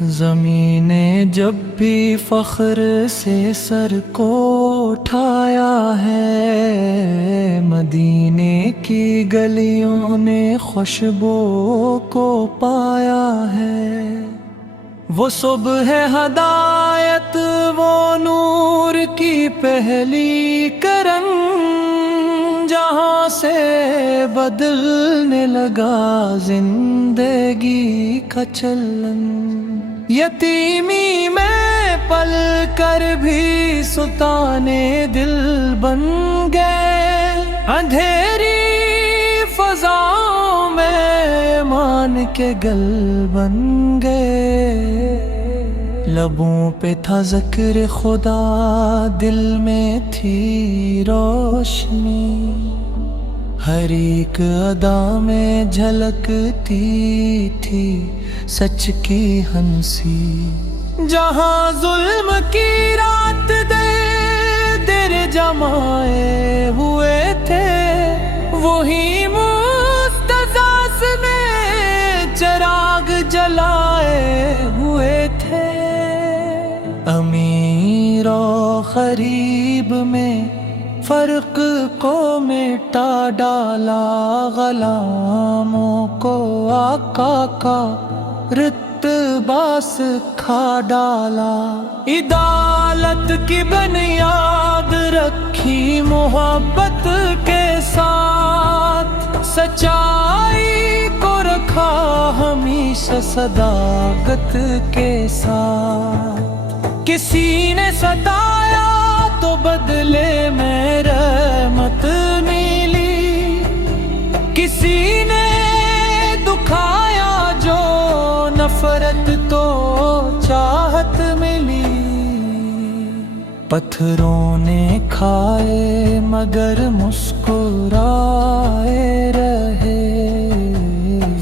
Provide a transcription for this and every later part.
زمین نے جب بھی فخر سے سر کو اٹھایا ہے، مدینے کی گلیوں نے خوشبو کو پایا ہے۔ وہ صبح ہدایت، وہ نور کی پہلی کرن، جہاں سے بدلنے لگا زندگی کا چلن۔ یتیمی میں پل کر بھی سلطانے دل بن گئے، اندھیری فضاؤں میں مان کے گل بن گئے۔ لبوں پہ تھا ذکر خدا، دل میں تھی روشنی، ہر ایک ادا میں جھلکتی تھی سچ کی ہنسی۔ جہاں ظلم کی رات دیر جمائے ہوئے تھے، وہی مستضعف میں چراغ جلائے ہوئے تھے۔ امیر و غریب میں فرق کو مٹا ڈالا، غلاموں کو آقا کا رتبہ سکھا ڈالا۔ عدالت کی بنیاد رکھی محبت کے ساتھ، سچائی کو رکھا ہمیشہ صداقت کے ساتھ۔ کسی نے ستایا تو بدلے میں رحمت ملی، کسی نے دکھایا جو نفرت تو چاہت ملی۔ پتھروں نے کھائے مگر مسکرائے رہے،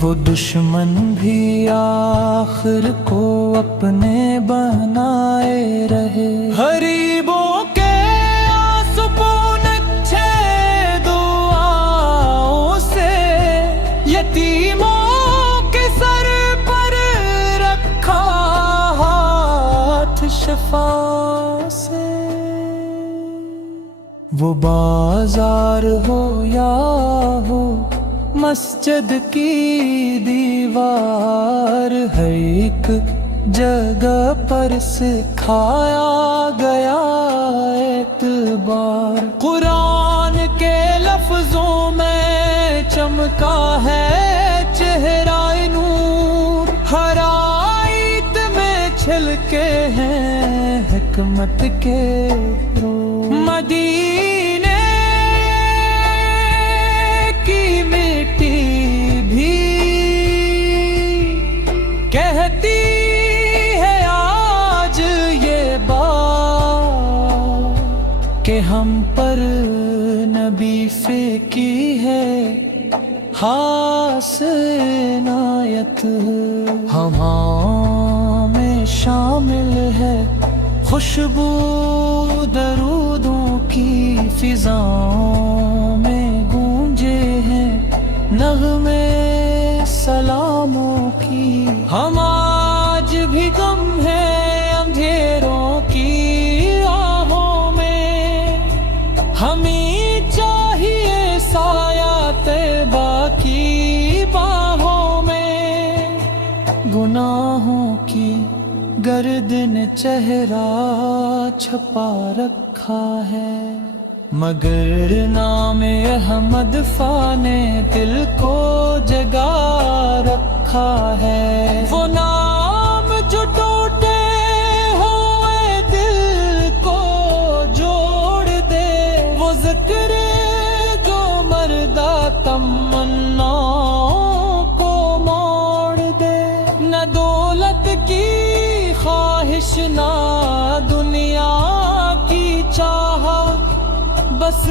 وہ دشمن بھی آخر کو اپنے بنائے رہے۔ غریبوں کے آنسو پونچھے دعاؤں سے، یتیموں کے سر پر رکھا ہاتھ شفا سے۔ وہ بازار ہو یا ہو مسجد کی دیوار، ہر ایک جگہ پر سکھایا گیا اعتبار۔ قرآن کے لفظوں میں چمکا ہے چہرہ نور، ہر آیت میں چھلکے ہیں حکمت کے نور۔ مدینے کی مٹی بھی کہتی ہے آج یہ بات کہ ہم پر نبی فیکی ہے خاص عنایت۔ ہواؤں میں شامل ہے خوشبو درودوں کی، فضاؤں میں گونجے ہیں نغمے سلاموں کی۔ ہم آج بھی غم ہے اندھیروں کی آہوں میں، ہمیں چاہیے سایہ طیبہ کی باہوں میں۔ گناہوں کی گردن چہرہ چھپا رکھا ہے، مگر نام احمد فا نے دل کو جگا رکھا ہے۔ وہ نام جو ٹوٹے ہوئے دل کو جوڑ دے، وہ ذکر جو مردہ تمناؤں کو موڑ دے۔ نہ دولت کی خواہش نہ دنیا کی چاہت، بس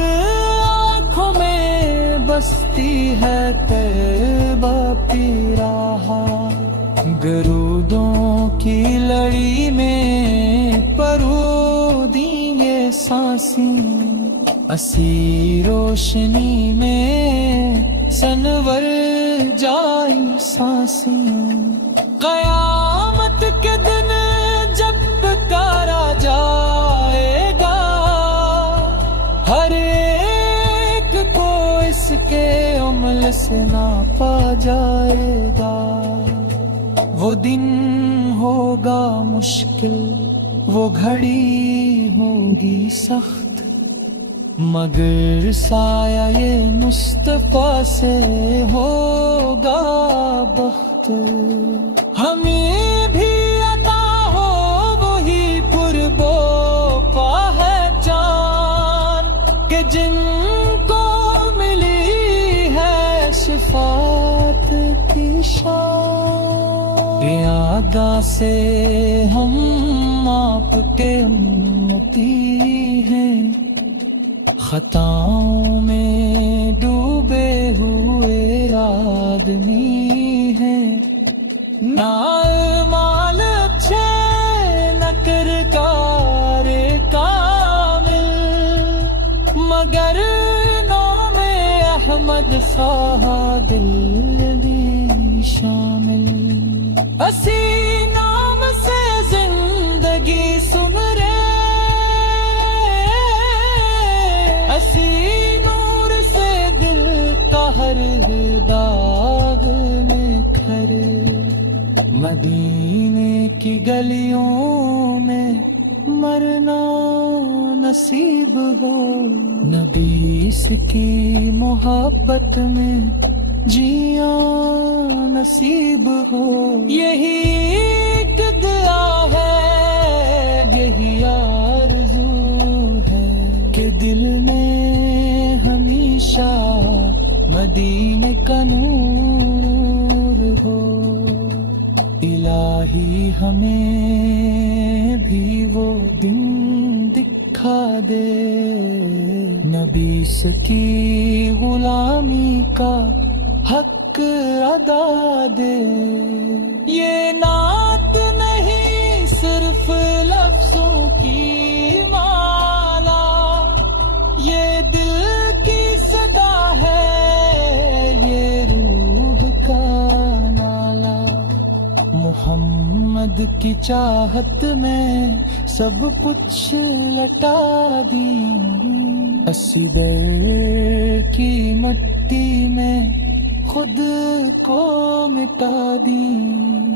آنکھوں میں بستی ہے طیبہ پیراہا۔ درودوں کی لڑی میں پرودیں یہ سانسیں، اسی روشنی میں سنور جائی سانسیں۔ قیامت کے سے ناپا جائے گا. وہ دن ہوگا مشکل، وہ گھڑی ہوگی سخت، مگر سایہ یہ مصطفیٰ سے ہوگا بخت. ہمیں بھی عطا ہو وہی پربو پہچان کہ جن کو ملی ہے شفاعت کی شان. اعادہ سے ہم آپ کے امتی ہیں، خطاؤں میں ڈوبے ہوئے آدمی ہیں. نہ مال اچھے نہ کردار کامل، مگر نام احمد سا دل بھی شامل. اسی نام سے زندگی سمرے، اسی نور سے دل کا ہر داغ میں کھرے. مدینے کی گلیوں میں مرنا نصیب ہو، نبی کی محبت میں جینا نصیب ہو. یہی ایک دعا ہے، یہی آرزو ہے کہ دل میں ہمیشہ مدینے کا نور ہو. الہی ہمیں بھی وہ دن دکھا دے، نبی کی غلامی کا حق ادا دے. یہ نعت نہیں صرف لفظوں کی مالا، یہ دل کی صدا ہے، یہ روح کا نالا. محمد کی چاہت میں سب کچھ لٹا دی، اصغر کی مٹی میں خود کو مٹا دی.